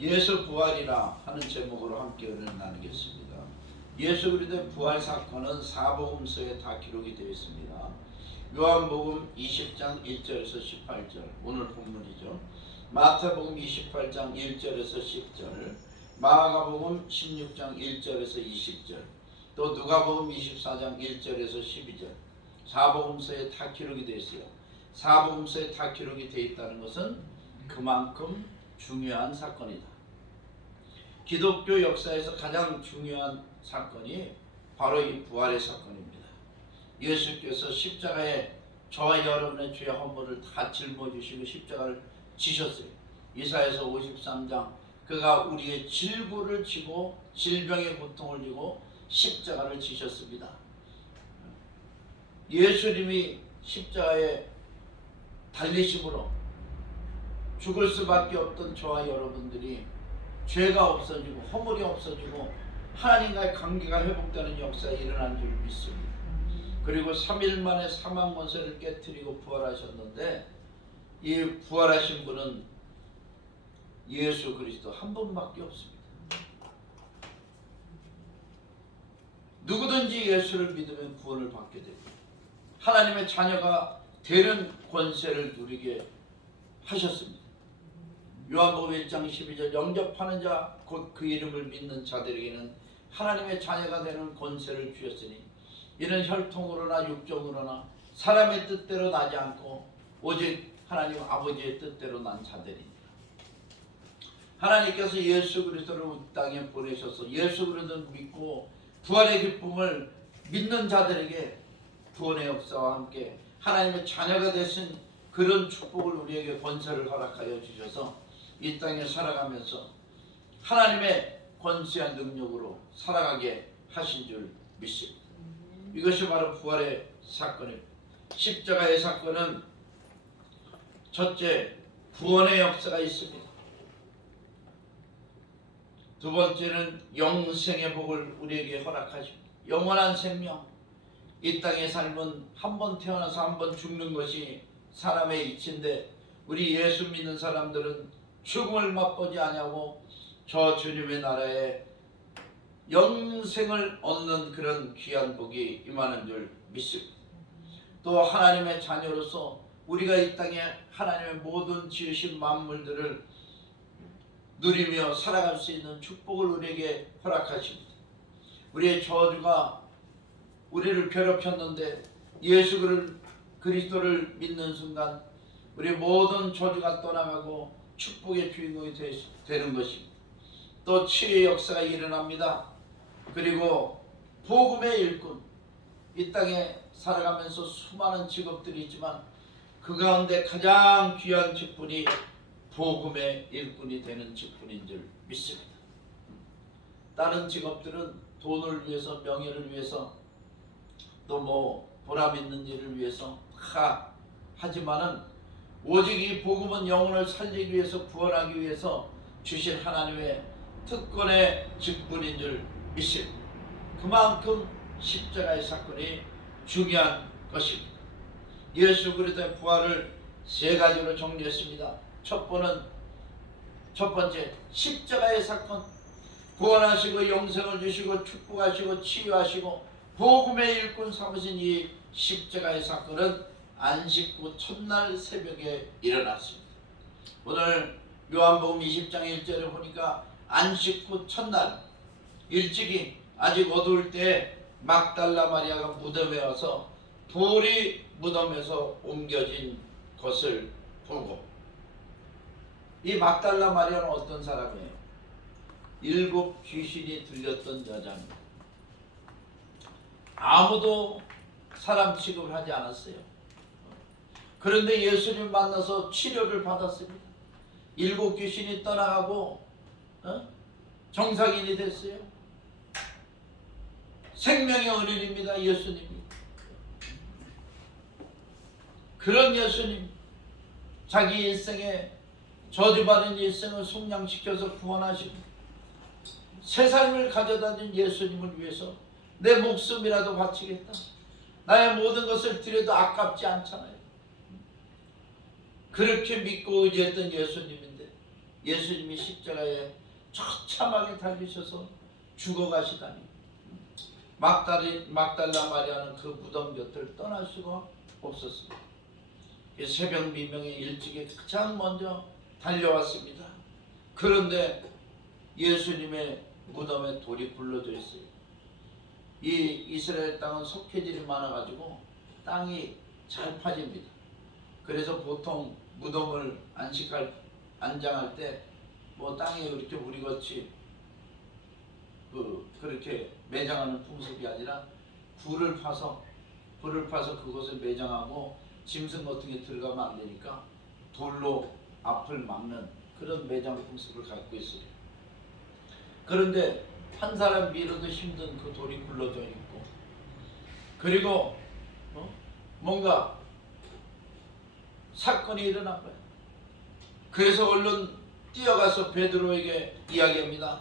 예수 부활이라 하는 제목으로 함께 은혜를 나누겠습니다. 예수 그리스도의 부활 사건은 사복음서에 다 기록이 되어 있습니다. 요한복음 20장 1절에서 18절 오늘 본문이죠. 마태복음 28장 1절에서 10절, 마가복음 16장 1절에서 20절, 또 누가복음 24장 1절에서 12절 사복음서에 다 기록이 되어 있어요. 사복음서에 다 기록이 되어 있다는 것은 그만큼 중요한 사건이다. 기독교 역사에서 가장 중요한 사건이 바로 이 부활의 사건입니다. 예수께서 십자가에 저와 여러분의 죄 허물을 다 짊어지시고 십자가를 지셨어요. 이사야서 53장 그가 우리의 질고를 지고 질병의 고통을 지고 십자가를 지셨습니다. 예수님이 십자가에 달리심으로 죽을 수밖에 없던 저와 여러분들이 죄가 없어지고 허물이 없어지고 하나님과의 관계가 회복되는 역사에 일어난 줄 믿습니다. 그리고 3일 만에 사망 권세를 깨뜨리고 부활하셨는데 이 부활하신 분은 예수 그리스도 한 분밖에 없습니다. 누구든지 예수를 믿으면 구원을 받게 됩니다. 하나님의 자녀가 되는 권세를 누리게 하셨습니다. 요한복음 1장 12절 영접하는 자 곧 그 이름을 믿는 자들에게는 하나님의 자녀가 되는 권세를 주셨으니 이는 혈통으로나 육정으로나 사람의 뜻대로 나지 않고 오직 하나님 아버지의 뜻대로 난 자들이니라. 하나님께서 예수 그리스도를 이 땅에 보내셔서 예수 그리스도를 믿고 부활의 기쁨을 믿는 자들에게 구원의 역사와 함께 하나님의 자녀가 되신 그런 축복을 우리에게 권세를 허락하여 주셔서 이 땅에 살아가면서 하나님의 권세한 능력으로 살아가게 하신 줄 믿습니다. 이것이 바로 부활의 사건입니다. 십자가의 사건은 첫째, 구원의 역사가 있습니다. 두 번째는 영생의 복을 우리에게 허락하십니다. 영원한 생명, 이 땅의 삶은 한 번 태어나서 한 번 죽는 것이 사람의 이치인데 우리 예수 믿는 사람들은 죽음을 맛보지 아니하고 저 주님의 나라에 영생을 얻는 그런 귀한 복이 임하는 줄 믿습니다. 또 하나님의 자녀로서 우리가 이 땅에 하나님의 모든 지으신 만물들을 누리며 살아갈 수 있는 축복을 우리에게 허락하십니다. 우리의 저주가 우리를 괴롭혔는데 예수 그리스도를 믿는 순간 우리 모든 저주가 떠나가고 축복의 주인공이 되는 것입니다. 또 치유의 역사가 일어납니다. 그리고 복음의 일꾼, 이 땅에 살아가면서 수많은 직업들이 있지만 그 가운데 가장 귀한 직분이 복음의 일꾼이 되는 직분인 줄 믿습니다. 다른 직업들은 돈을 위해서 명예를 위해서 또 뭐 보람 있는 일을 위해서 하지만은 오직 이 복음은 영혼을 살리기 위해서 구원하기 위해서 주신 하나님의 특권의 직분인 줄 믿습니다. 그만큼 십자가의 사건이 중요한 것입니다. 예수 그리스도의 부활을 세 가지로 정리했습니다. 첫 번째 십자가의 사건, 구원하시고 영생을 주시고 축복하시고 치유하시고 복음의 일꾼 삼으신 이 십자가의 사건은 안식 후 첫날 새벽에 일어났습니다. 오늘 요한복음 20장 1절에 보니까 안식 후 첫날 일찍이 아직 어두울 때 막달라 마리아가 무덤에 와서 돌이 무덤에서 옮겨진 것을 보고, 이 막달라 마리아는 어떤 사람이에요? 7 귀신이 들렸던 여자입니다. 아무도 사람 취급을 하지 않았어요. 그런데 예수님 만나서 치료를 받았습니다. 7 귀신이 떠나가고 정상인이 됐어요. 생명의 은인입니다. 예수님이. 그런 예수님, 자기 일생에 저주받은 일생을 속량시켜서 구원하시고 새 삶을 가져다 준 예수님을 위해서 내 목숨이라도 바치겠다, 나의 모든 것을 드려도 아깝지 않잖아요. 그렇게 믿고 의지했던 예수님인데 예수님이 십자가에 처참하게 달리셔서 죽어가시다니. 막달라 마리아는 그 무덤 곁을 떠날 수가 없었습니다. 새벽 미명에 일찍이 가장 먼저 달려왔습니다. 그런데 예수님의 무덤에 돌이 굴러져 있어요. 이 이스라엘 땅은 석회질이 많아가지고 땅이 잘 파집니다. 그래서 보통 무덤을 안장할 때 뭐 땅에 이렇게 우리같이 그렇게 매장하는 풍습이 아니라 불을 파서 그것을 매장하고 짐승 같은 게 들어가면 안 되니까 돌로 앞을 막는 그런 매장 풍습을 갖고 있어요. 그런데 한 사람 밀어도 힘든 그 돌이 굴러져 있고, 그리고 뭔가 사건이 일어난 거예요. 그래서 얼른 뛰어가서 베드로에게 이야기합니다.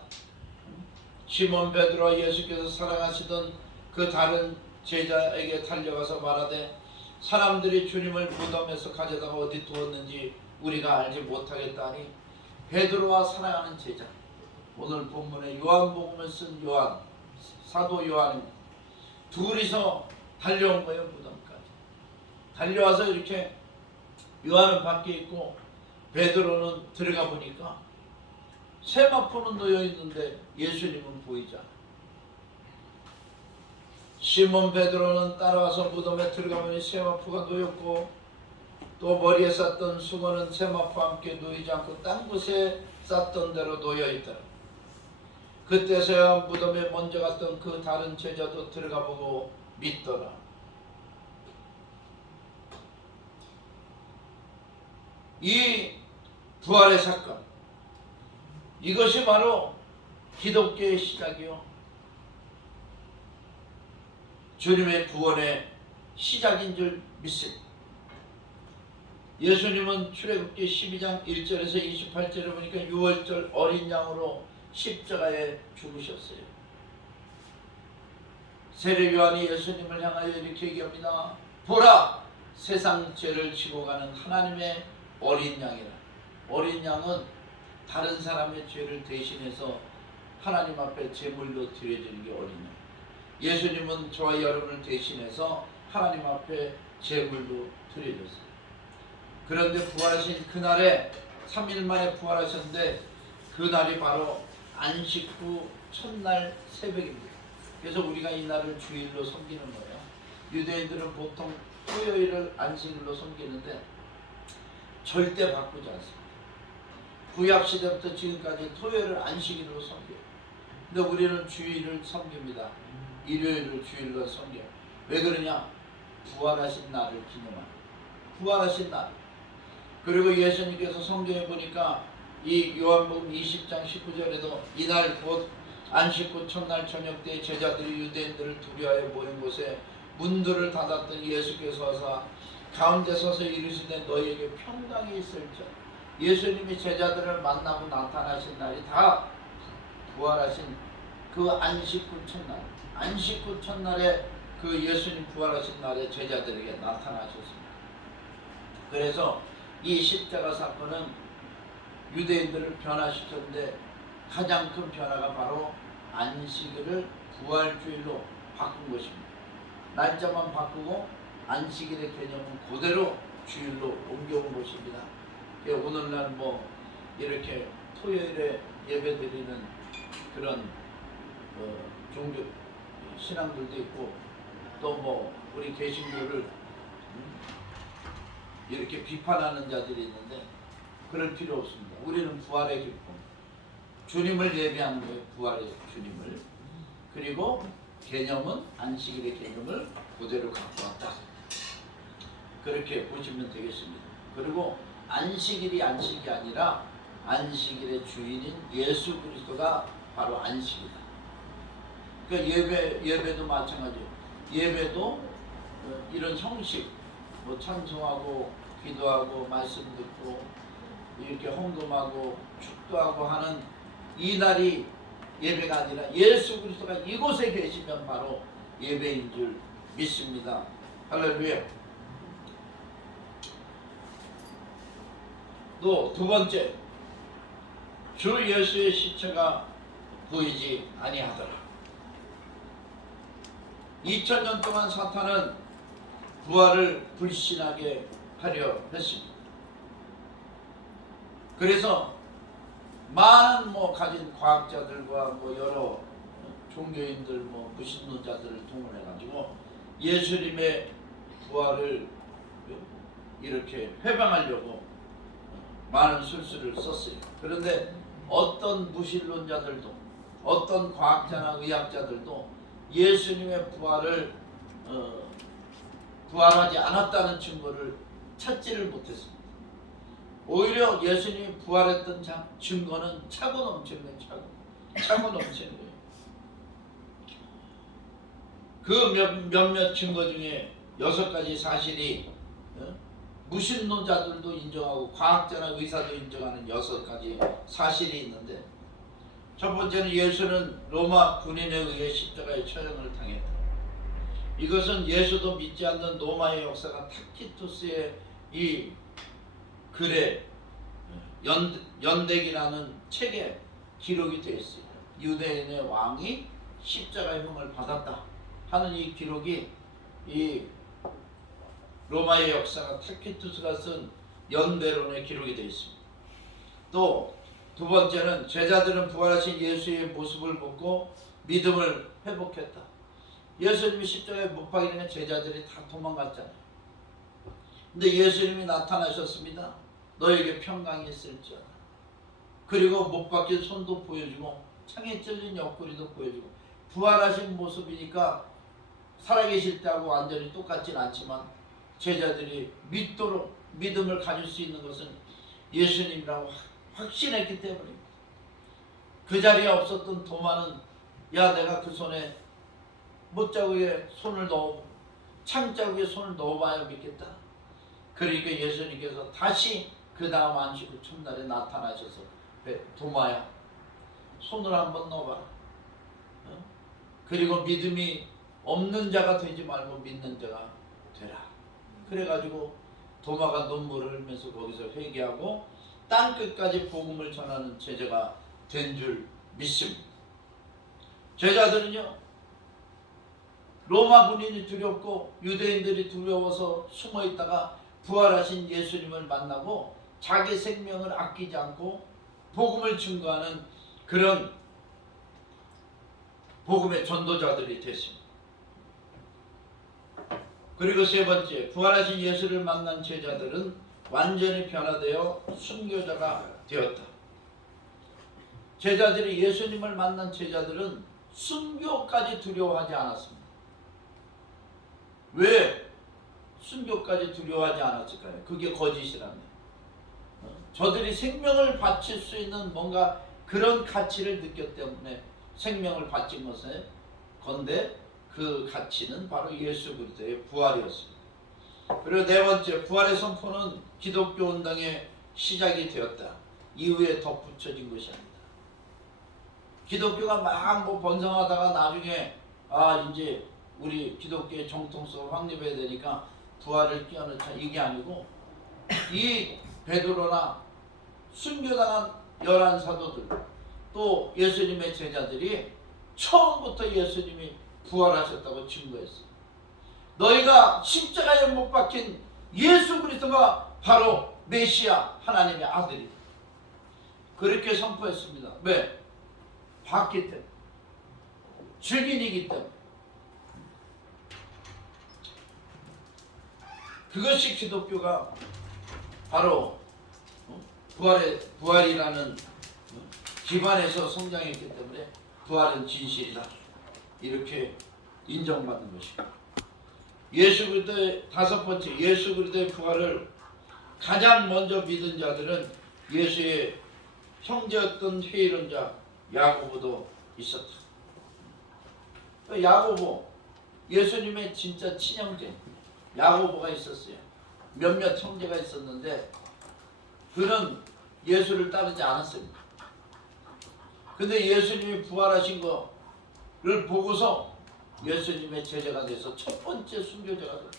시몬 베드로와 예수께서 사랑하시던 그 다른 제자에게 달려가서 말하되 사람들이 주님을 무덤에서 가져다가 어디 두었는지 우리가 알지 못하겠다니. 베드로와 사랑하는 제자, 오늘 본문에 요한복음을 쓴 요한, 사도 요한입니다. 둘이서 달려온 거예요. 무덤까지 달려와서 이렇게 요한은 밖에 있고 베드로는 들어가 보니까 세마포는 놓여 있는데 예수님은 보이지 않아요. 시몬 베드로는 따라와서 무덤에 들어가 보니 세마포가 놓였고 또 머리에 쌌던 수건은 세마포와 함께 놓이지 않고 딴 곳에 쌌던 대로 놓여 있더라. 그때서야 무덤에 먼저 갔던 그 다른 제자도 들어가 보고 믿더라. 이 부활의 사건, 이것이 바로 기독교의 시작이요, 주님의 구원의 시작인 줄 믿습니다. 예수님은 출애굽기 12장 1절에서 28절에 보니까 6월절 어린 양으로 십자가에 죽으셨어요. 세례 요한이 예수님을 향하여 이렇게 얘기합니다. 보라, 세상 죄를 지고 가는 하나님의 어린 양이라. 어린 양은 다른 사람의 죄를 대신해서 하나님 앞에 제물로 드려지는 게 어린 양. 예수님은 저와 여러분을 대신해서 하나님 앞에 제물로 드려졌어요. 그런데 부활하신 그날에 3일 만에 부활하셨는데 그날이 바로 안식 후 첫날 새벽입니다. 그래서 우리가 이 날을 주일로 섬기는 거예요. 유대인들은 보통 토요일을 안식일로 섬기는데 절대 바꾸지 않습니다. 구약시대부터 지금까지 토요일을 안식일로 섬겨요. 근데 우리는 주일을 섬깁니다. 일요일을 주일로 섬겨요. 왜 그러냐? 부활하신 날을 기념하는, 부활하신 날. 그리고 예수님께서 성경에 보니까 이 요한복음 20장 19절에도 이날 곧 안식 후 첫날 저녁 때 제자들이 유대인들을 두려워하여 모인 곳에 문들을 닫았더니 예수께서 와서 가운데 서서 이르시되 너희에게 평강이 있을지어다. 예수님이 제자들을 만나고 나타나신 날이 다 부활하신 그 안식 후 첫날, 안식 후 첫날에 그 예수님 부활하신 날에 제자들에게 나타나셨습니다. 그래서 이 십자가 사건은 유대인들을 변화시켰는데 가장 큰 변화가 바로 안식일을 부활주일로 바꾼 것입니다. 날짜만 바꾸고 안식일의 개념은 그대로 주일로 옮겨온 것입니다. 오늘날 뭐 이렇게 토요일에 예배드리는 그런 종교 신앙들도 있고 또 뭐 우리 개신교를 이렇게 비판하는 자들이 있는데 그럴 필요 없습니다. 우리는 부활의 기쁨, 주님을 예배하는 거예요. 부활의 주님을. 그리고 개념은 안식일의 개념을 그대로 갖고 왔다. 그렇게 보시면 되겠습니다. 그리고 안식일이 안식이 아니라 안식일의 주인인 예수 그리스도가 바로 안식이다. 그러니까 예배도 마찬가지예요. 예배도 이런 형식, 뭐 찬송하고 기도하고 말씀 듣고 이렇게 헌금하고 축도하고 하는 이 날이 예배가 아니라 예수 그리스도가 이곳에 계시면 바로 예배인 줄 믿습니다. 할렐루야. 또 두 번째, 주 예수의 시체가 보이지 아니하더라. 2000년 동안 사탄은 부활을 불신하게 하려 했습니다. 그래서 많은 가진 과학자들과 여러 종교인들 무신론자들을 동원해 가지고 예수님의 부활을 이렇게 회방하려고 많은 술수를 썼어요. 그런데 어떤 무신론자들도 어떤 과학자나 의학자들도 예수님의 부활을 부활하지 않았다는 증거를 찾지를 못했습니다. 오히려 예수님이 부활했던 증거는 차고 넘치는 거예요. 차고 넘치는 거예요. 그 몇몇 증거 중에 6가지 사실이 무신론자들도 인정하고 과학자나 의사도 인정하는 6가지 사실이 있는데, 첫 번째는 예수는 로마 군인에 의해 십자가에 처형을 당했다. 이것은 예수도 믿지 않는 로마의 역사가 타키투스의 이 글에 연대기라는 책에 기록이 되어 있어요. 유대인의 왕이 십자가의 형을 받았다 하는 이 기록이 이 로마의 역사가 타키투스가 쓴 연대론에 기록이 되어 있습니다. 또 두 번째는 제자들은 부활하신 예수의 모습을 보고 믿음을 회복했다. 예수님이 십자가에 못 박히기 전에 제자들이 다 도망갔잖아요. 근데 예수님이 나타나셨습니다. 너에게 평강이 있을지어다. 그리고 못 박힌 손도 보여주고 창에 찔린 옆구리도 보여주고, 부활하신 모습이니까 살아계실 때하고 완전히 똑같진 않지만 제자들이 믿도록 믿음을 가질 수 있는 것은 예수님이라고 확신했기 때문입니다. 그 자리에 없었던 도마는 야, 내가 그 손에 못자국에 손을 넣어, 창자국에 손을 넣어봐야 믿겠다. 그러니까 예수님께서 다시 그 다음 안식 후 첫날에 나타나셔서 도마야, 손을 한번 넣어봐라. 그리고 믿음이 없는 자가 되지 말고 믿는 자가 되라. 그래가지고 도마가 눈물을 흘리면서 거기서 회개하고 땅끝까지 복음을 전하는 제자가 된 줄 믿습니다. 제자들은요, 로마 군인이 두렵고 유대인들이 두려워서 숨어 있다가 부활하신 예수님을 만나고 자기 생명을 아끼지 않고 복음을 증거하는 그런 복음의 전도자들이 됐습니다. 그리고 세 번째, 부활하신 예수를 만난 제자들은 완전히 변화되어 순교자가 되었다. 제자들이 예수님을 만난 제자들은 순교까지 두려워하지 않았습니다. 왜 순교까지 두려워하지 않았을까요? 그게 거짓이라며. 저들이 생명을 바칠 수 있는 뭔가 그런 가치를 느꼈기 때문에 생명을 바친 것에 건데, 그 가치는 바로 예수 그리스도의 부활이었습니다. 그리고 네 번째, 부활의 선포는 기독교 운동의 시작이 되었다. 이후에 덧붙여진 것이 아니다. 기독교가 막 번성하다가 나중에 이제 우리 기독교의 정통성 확립해야 되니까 부활을 끼워넣자, 이게 아니고, 이 베드로나 순교당한 11사도들 또 예수님의 제자들이 처음부터 예수님이 부활하셨다고 증거했어요. 너희가 십자가에 못 박힌 예수 그리스도가 바로 메시아, 하나님의 아들이다. 그렇게 선포했습니다. 왜? 봤기 때문에, 증인이기 때문에. 그것이 기독교가 바로 부활이라는 기반에서 성장했기 때문에 부활은 진실이다, 이렇게 인정받는 것입니다. 예수 그리스도의 다섯 번째, 예수 그리스도의 부활을 가장 먼저 믿은 자들은 예수의 형제였던 회의론자 야고보도 있었다. 야고보, 예수님의 진짜 친형제 야고보가 있었어요. 몇몇 형제가 있었는데 그는 예수를 따르지 않았습니다. 근데 예수님이 부활하신 거를 보고서 예수님의 제자가 돼서 첫 번째 순교자가 됐다.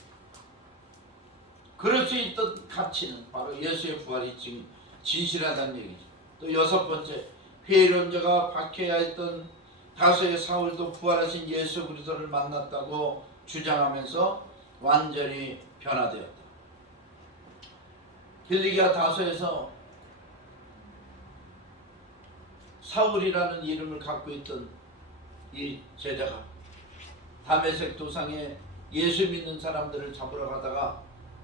그럴 수 있던 가치는 바로 예수의 부활이 지금 진실하다는 얘기죠. 또 여섯 번째, 회의론자가 박해야 했던 다소의 사울도 부활하신 예수 그리스도를 만났다고 주장하면서 완전히 변화되었다. 길리기아 다소에서 사울이라는 이름을 갖고 있던 이 제자가 다메섹 도상에 예수 믿는 사람들을 잡으러 가다가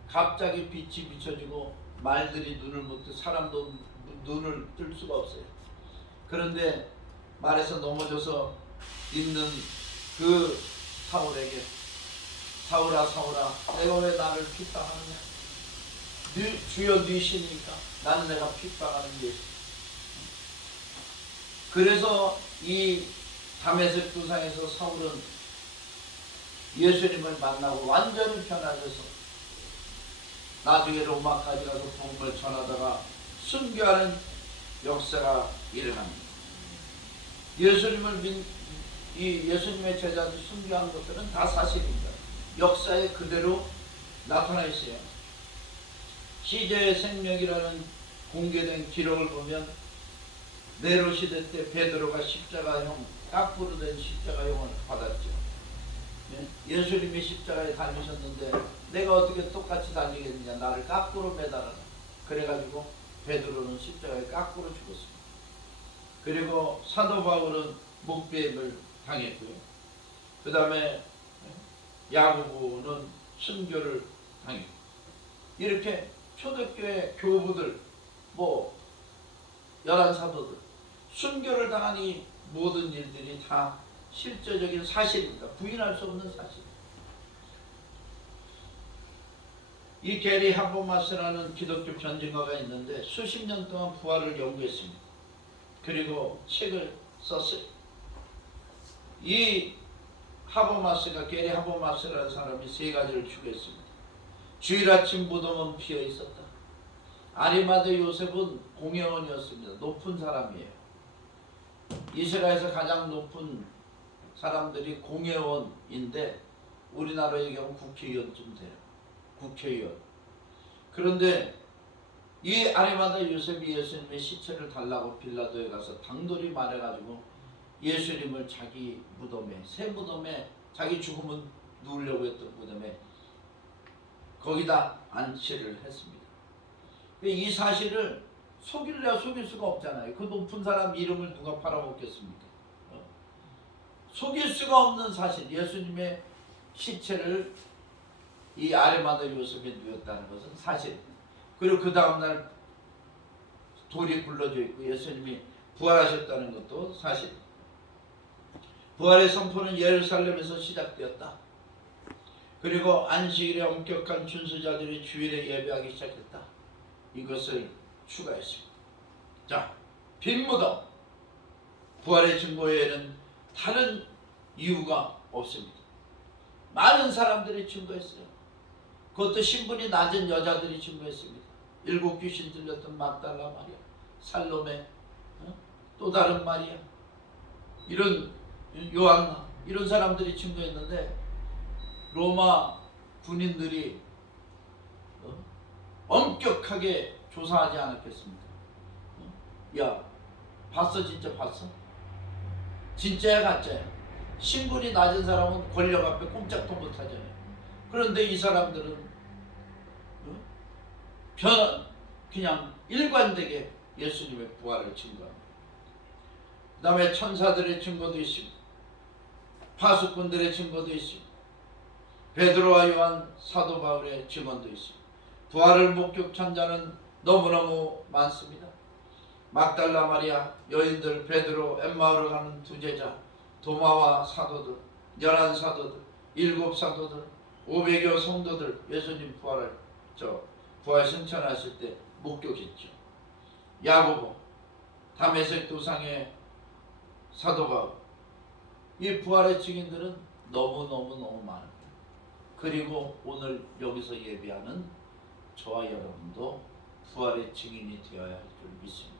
갑자기 빛이 비춰지고 말들이 눈을 못 뜨, 사람도 눈을 뜰 수가 없어요. 그런데 말에서 넘어져서 있는 그 사울에게, 사울아 사울아 내가 왜 나를 핍박하느냐, 주여 네 신이니까 나는 내가 핍박하는 예수. 그래서 이 다메섹 도상에서 사울은 예수님을 만나고 완전히 변화돼서 나중에 로마까지 가서 복음을 전하다가 순교하는 역사가 일어납니다. 예수님의 제자들이 순교한 것들은 다 사실입니다. 역사에 그대로 나타나 있어요. 시제의 생명이라는 공개된 기록을 보면 네로 시대 때 베드로가 십자가형, 까꾸로 된 십자가형을 받았죠. 예수님이 십자가에 달리셨는데 내가 어떻게 똑같이 달리겠느냐, 나를 까꾸로 매달아라. 그래가지고 베드로는 십자가에 까꾸로 죽었습니다. 그리고 사도 바울은 목배임을 당했고요. 그 다음에 야고보는 순교를 당했고, 이렇게 초대교회 교부들, 뭐 열한 사도들 순교를 당한 이 모든 일들이 다 실제적인 사실입니다. 부인할 수 없는 사실. 이 게리 하버마스라는 기독교 변증가가 있는데 수십 년 동안 부활을 연구했습니다. 그리고 책을 썼어요. 이 하버마스가, 게리 하버마스라는 사람이 세 가지를 추구했습니다. 주일 아침 무덤은 비어 있었다. 아리마대 요셉은 공회원이었습니다. 높은 사람이에요. 이스라엘에서 가장 높은 사람들이 공회원인데 우리나라의 경우 국회의원쯤 돼요. 국회의원. 그런데 이 아리마대 요셉이 예수님의 시체를 달라고 빌라도에 가서 당돌이 말해가지고 예수님을 자기 무덤에, 새 무덤에, 자기 죽음은 누우려고 했던 무덤에 거기다 안치를 했습니다. 이 사실을 속일래야 속일 수가 없잖아요. 그 높은 사람 이름을 누가 팔아먹겠습니까? 속일 수가 없는 사실, 예수님의 시체를 이 아리마대 요셉에 누웠다는 것은 사실입니다. 그리고 그 다음날 돌이 굴러져 있고 예수님이 부활하셨다는 것도 사실입니다. 부활의 선포는 예루살렘에서 시작되었다. 그리고 안식일에 엄격한 준수자들이 주일에 예배하기 시작했다. 이것을 추가했습니다. 자, 빈 무덤. 부활의 증거 외에는 다른 이유가 없습니다. 많은 사람들이 증거했어요. 그것도 신분이 낮은 여자들이 증거했습니다. 7 귀신 들렸던 막달라 마리아, 살로메, 또 다른 마리아, 이런 요한나, 이런 사람들이 증거했는데 로마 군인들이 엄격하게 조사하지 않았겠습니까? 야, 봤어? 진짜 봤어? 진짜야 가짜야? 신분이 낮은 사람은 권력 앞에 꼼짝도 못하잖아요. 그런데 이 사람들은 그냥 일관되게 예수님의 부활을 증거합니다. 그 다음에 천사들의 증거도 있습니다. 파수꾼들의 증거도 있습니다. 베드로와 요한, 사도 바울의 증언도 있습니다. 부활을 목격한 자는 너무너무 많습니다. 막달라 마리아, 여인들, 베드로, 엠마오로 가는 두 제자, 도마와 사도들, 11 사도들, 7 사도들, 500여 성도들, 예수님 부활 승천하실 때 목격했죠. 야고보, 다메섹 도상의 사도 바울, 이 부활의 증인들은 너무 많습니다. 그리고 오늘 여기서 예배하는 저와 여러분도 부활의 증인이 되어야 할 줄 믿습니다.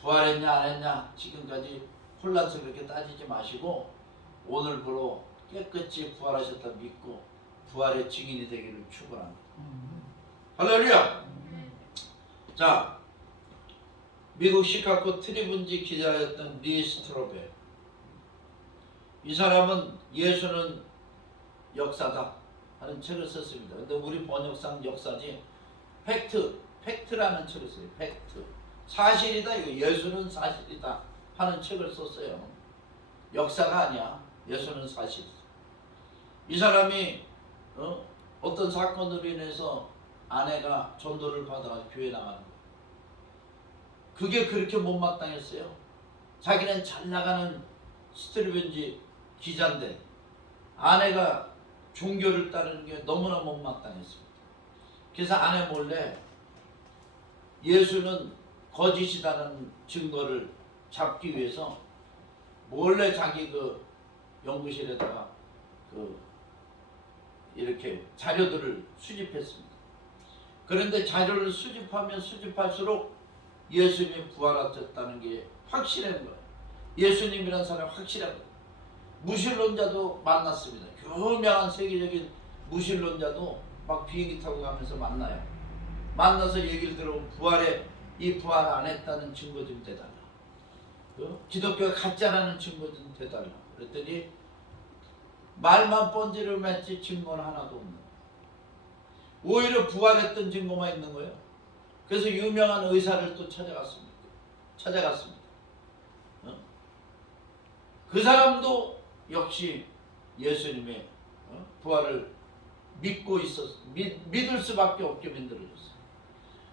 부활했냐 안 했냐 지금까지 혼란스럽게 따지지 마시고 오늘부로 깨끗이 부활하셨다 믿고 부활의 증인이 되기를 축원합니다. 할렐루야. 자, 미국 시카고 트리븐지 기자였던 리 스트로벨. 이 사람은 예수는 역사다 하는 책을 썼습니다. 근데 우리 번역상 역사지 팩트라는 책을 써요. 팩트. 사실이다. 이거 예수는 사실이다 하는 책을 썼어요. 역사가 아니야. 예수는 사실. 이 사람이 어떤 사건으로 인해서 아내가 전도를 받아서 교회 나가는 거예요. 그게 그렇게 못마땅했어요. 자기는 잘 나가는 스트리븐지 기자인데 아내가 종교를 따르는 게 너무나 못마땅했습니다. 그래서 아내 몰래 예수는 거짓이라는 증거를 잡기 위해서 몰래 자기 그 연구실에다가 이렇게 자료들을 수집했습니다. 그런데 자료를 수집하면 수집할수록 예수님이 부활하셨다는 게 확실한 거예요. 예수님이라는 사람이 확실한 거예요. 무신론자도 만났습니다. 유명한 세계적인 무신론자도 막 비행기 타고 가면서 만나요. 만나서 얘기를 들어보면 이 부활 안 했다는 증거 좀 대달라. 기독교가 가짜라는 증거 좀 대달라. 그랬더니 말만 번지를 맺지 증거는 하나도 없는 거예요. 오히려 부활했던 증거만 있는 거예요. 그래서 유명한 의사를 또 찾아갔습니다. 그 사람도 역시 예수님의 부활을 믿고 믿을 수밖에 없게 만들어졌어요.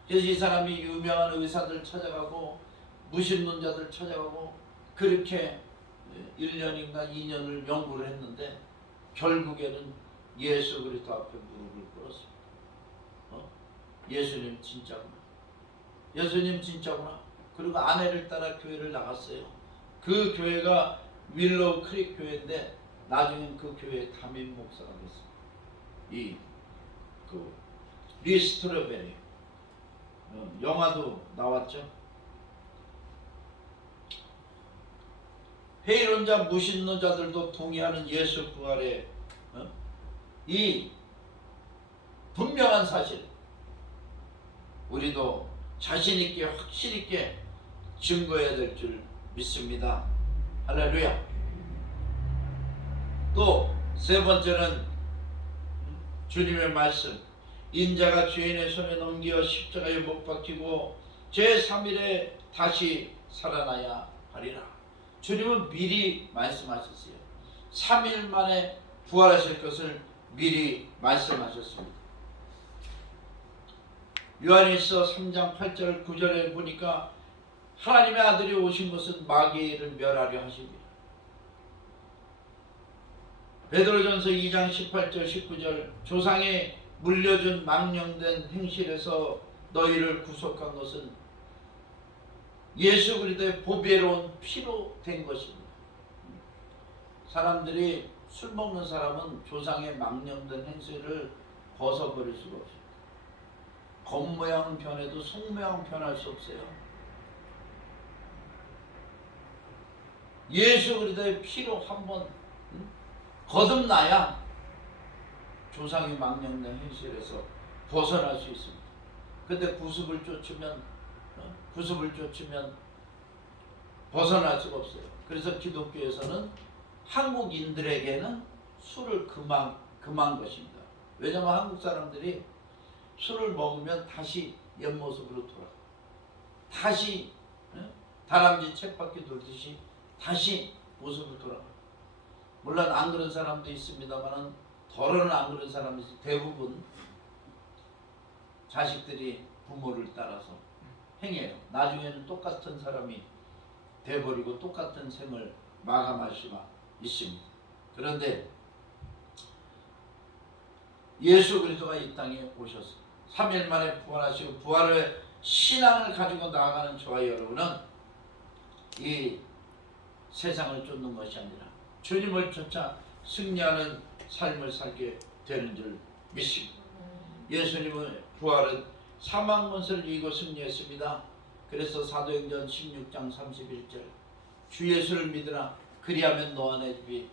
그래서 이 사람이 유명한 의사들 찾아가고 무신론자들 찾아가고 그렇게 1년인가 2년을 연구를 했는데 결국에는 예수 그리스도 앞에 무릎을 꿇었습니다. 예수님 진짜구나. 예수님 진짜구나. 그리고 아내를 따라 교회를 나갔어요. 그 교회가 윌로우 크릭 교회인데 나중엔 그 교회의 담임 목사가 됐어요. 리 스트로벨이 영화도 나왔죠. 회의론자 무신론자들도 동의하는 예수 부활의 이 분명한 사실 우리도 자신 있게 확실 있게 증거해야 될 줄 믿습니다. 할렐루야. 또 세 번째는 주님의 말씀. 인자가 죄인의 손에 넘겨 십자가에 못 박히고 제3일에 다시 살아나야 하리라. 주님은 미리 말씀하셨어요. 3일 만에 부활하실 것을 미리 말씀하셨습니다. 요한일서 3장 8절 9절에 보니까 하나님의 아들이 오신 것은 마귀를 멸하려 하십니다. 베드로전서 2장 18절 19절 조상이 물려준 망령된 행실에서 너희를 구속한 것은 예수 그리스도의 보배로운 피로 된 것입니다. 사람들이 술 먹는 사람은 조상의 망령된 행실을 벗어버릴 수가 없어요. 겉모양 변해도 속모양 변할 수 없어요. 예수 그리스도의 피로 한번 거듭나야 조상의 망령된 행실에서 벗어날 수 있습니다. 근데 구습을 쫓으면 벗어날 수가 없어요. 그래서 기독교에서는 한국인들에게는 술을 금한 것입니다. 왜냐하면 한국 사람들이 술을 먹으면 다시 옛모습으로 돌아가. 다시 다람쥐 쳇바퀴 돌듯이 다시 모습으로 돌아가. 물론 안 그런 사람도 있습니다만 덜어는 안 그런 사람이 있어요. 대부분 자식들이 부모를 따라서 행해요. 나중에는 똑같은 사람이 돼버리고 똑같은 생을 마감할 수가 있습니다. 그런데 예수 그리스도가 이 땅에 오셨어요. 3일 만에 부활하시고 부활의 신앙을 가지고 나아가는 저와 여러분은 이 세상을 쫓는 것이 아니라 주님을 쫓아 승리하는 삶을 살게 되는 줄 믿습니다. 예수님의 부활은 사망 권세를 이기고 승리했습니다. 그래서 사도행전 16장 31절 주 예수를 믿으라 그리하면 너와 내 집이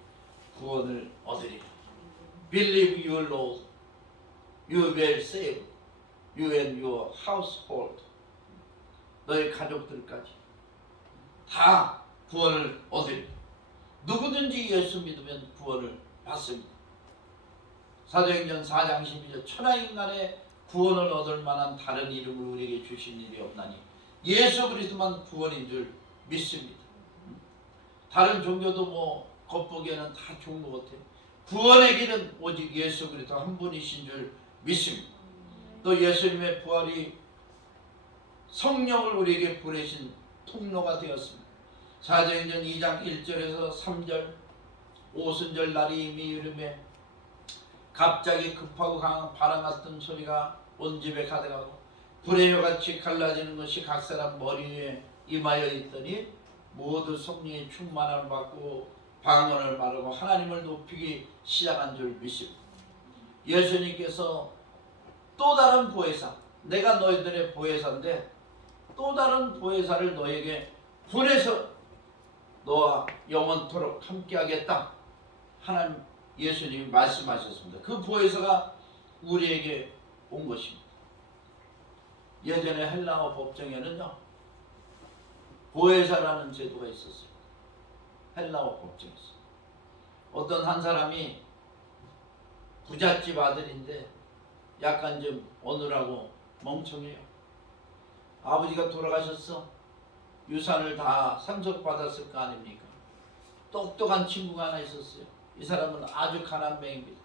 구원을 얻으리라. Believe your Lord, you will save you and your household. 너의 가족들까지 다 구원을 얻으리. 누구든지 예수 믿으면 구원을 받습니다. 사도행전 4장 12절 천하인간의 구원을 얻을 만한 다른 이름을 우리에게 주신 일이 없나니 예수 그리스도만 구원인 줄 믿습니다. 다른 종교도 뭐 겉보기에는 다 좋은 것 같아요. 구원의 길은 오직 예수 그리스도 한 분이신 줄 믿습니다. 또 예수님의 부활이 성령을 우리에게 보내신 통로가 되었습니다. 사도행전 2장 1절에서 3절 오순절 날이 이미 이르매 갑자기 급하고 강한 바람 같은 소리가 온 집에 가득하고 불의 혀같이 갈라지는 것이 각 사람 머리 위에 임하여 있더니 모두 성령의 충만함을 받고 방언을 말하고 하나님을 높이기 시작한 줄 믿습니다. 예수님께서 또 다른 보혜사, 내가 너희들의 보혜사인데 또 다른 보혜사를 너에게 보내서 너와 영원토록 함께하겠다. 하나님 예수님이 말씀하셨습니다. 그 보혜사가 우리에게 온 것입니다. 예전에 헬라어 법정에는요 보혜사라는 제도가 있었어요. 헬라어 법정에서 어떤 한 사람이 부잣집 아들인데 약간 좀 어눌하고 멍청해요. 아버지가 돌아가셨어. 유산을 다 상속받았을 거 아닙니까? 똑똑한 친구가 하나 있었어요. 이 사람은 아주 가난맹입니다.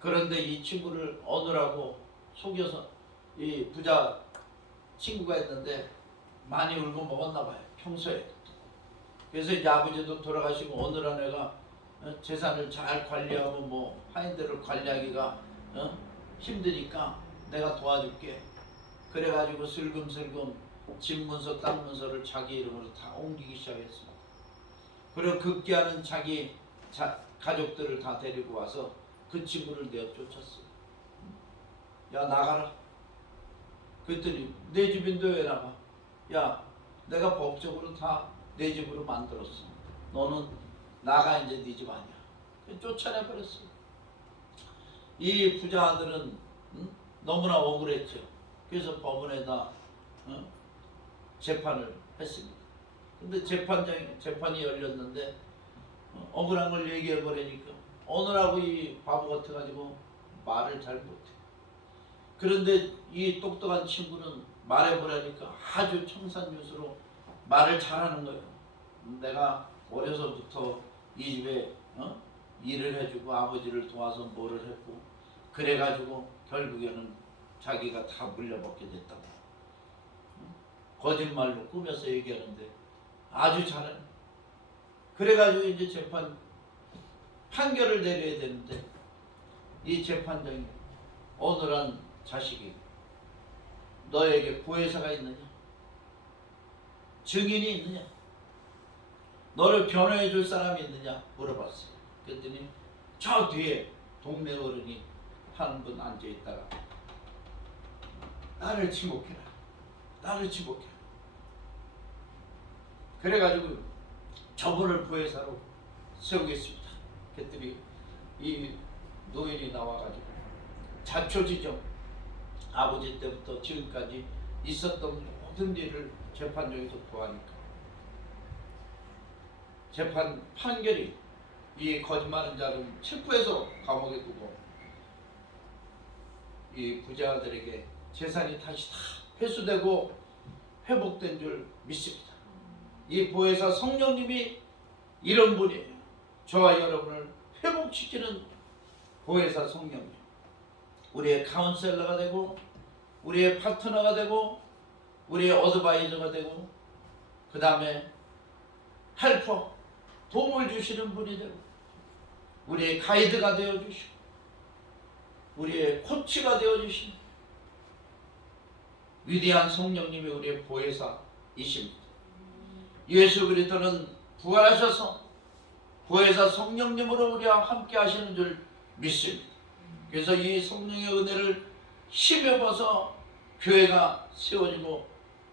그런데 이 친구를 어느라고 속여서 이 부자 친구가 있는데 많이 울고 먹었나 봐요. 평소에. 그래서 이제 아버지도 돌아가시고 어느한 애가 재산을 잘 관리하고 뭐 하인들을 관리하기가 힘드니까 내가 도와줄게. 그래가지고 슬금슬금 집 문서 땅 문서를 자기 이름으로 다 옮기기 시작했습니다. 그리고 급기야는 자기 가족들을 다 데리고 와서 그 친구를 내쫓았어요. 야 나가라. 그랬더니 내 집인데 왜 나가? 야 내가 법적으로 다 내 집으로 만들었어. 너는 나가 이제 네 집 아니야. 쫓아내버렸어요. 이 부자 아들은 너무나 억울했죠. 그래서 법원에다 재판을 했습니다. 근데 재판이 열렸는데 억울한 걸 얘기해버리니까 어느라고 이 바보 같아가지고 말을 잘 못해. 그런데 이 똑똑한 친구는 말해보라니까 아주 청산유수로 말을 잘하는 거예요. 내가 어려서부터 이 집에 일을 해주고 아버지를 도와서 뭐를 했고 그래가지고 결국에는 자기가 다 물려먹게 됐다고. 거짓말로 꾸며서 얘기하는데 아주 잘해. 그래가지고 이제 재판 판결을 내려야 되는데 이 재판장이 어느한 자식이 너에게 보혜사가 있느냐? 증인이 있느냐? 너를 변호해 줄 사람이 있느냐? 물어봤어요. 그랬더니 저 뒤에 동네 어른이 한 분 앉아있다가 나를 지목해라. 나를 지목해라. 그래가지고 저분을 보혜사로 세우겠습니다. 그랬더니 이 노인이 나와가지고 자초지종 아버지 때부터 지금까지 있었던 모든 일을 재판정에서 보아하니까 재판 판결이 이 거짓말하는 자를 체포해서 감옥에 두고 이 부자들에게 재산이 다시 다 회수되고 회복된 줄 믿습니다. 이 보혜사 성령님이 이런 분이에요. 저와 여러분을 회복시키는 보혜사 성령님. 우리의 카운셀러가 되고 우리의 파트너가 되고 우리의 어드바이저가 되고 그 다음에 헬퍼 도움을 주시는 분이 되고 우리의 가이드가 되어주시고 우리의 코치가 되어주시는 위대한 성령님이 우리의 보혜사이십니다. 예수 그리스도는 부활하셔서 보혜사 성령님으로 우리와 함께 하시는 줄 믿습니다. 그래서 이 성령의 은혜를 힘입어서 교회가 세워지고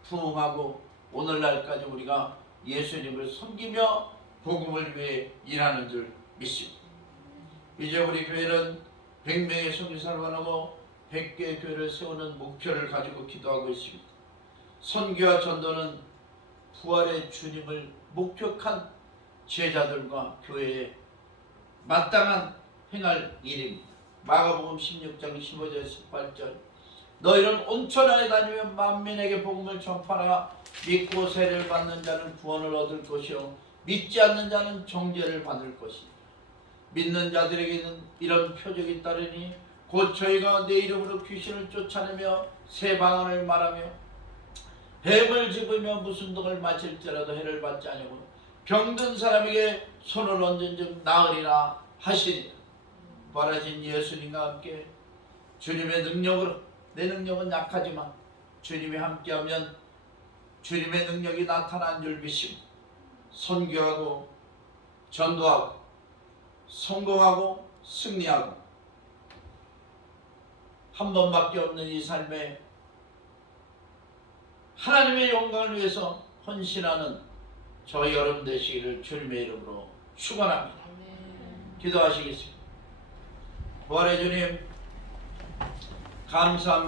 부흥하고 오늘날까지 우리가 예수님을 섬기며 복음을 위해 일하는 줄 믿습니다. 이제 우리 교회는 100명의 선교사를 원하고 100개의 교회를 세우는 목표를 가지고 기도하고 있습니다. 선교와 전도는 부활의 주님을 목격한 제자들과 교회에 마땅한 행할 일입니다. 마가복음 16장 15절 18절 너희는 온천 안에 다니며 만민에게 복음을 전파하라. 믿고 세례를 받는 자는 구원을 얻을 것이요 믿지 않는 자는 정죄를 받을 것이다. 믿는 자들에게는 이런 표적이 따르니 곧 저희가 내 이름으로 귀신을 쫓아내며 새 방언을 말하며 뱀을 집으며 무슨 독을 마실지라도 해를 받지 아니하고 병든 사람에게 손을 얹은 즉 나으리라 하시니라. 부활하신 예수님과 함께 주님의 능력으로, 내 능력은 약하지만 주님이 함께하면 주님의 능력이 나타난 줄 믿습니다. 선교하고 전도하고 성공하고 승리하고 한 번밖에 없는 이 삶에 하나님의 영광을 위해서 헌신하는 저희 여러분 되시기를 주님의 이름으로 축원합니다. 기도하시겠습니다. 부활의 주님 감사합니다.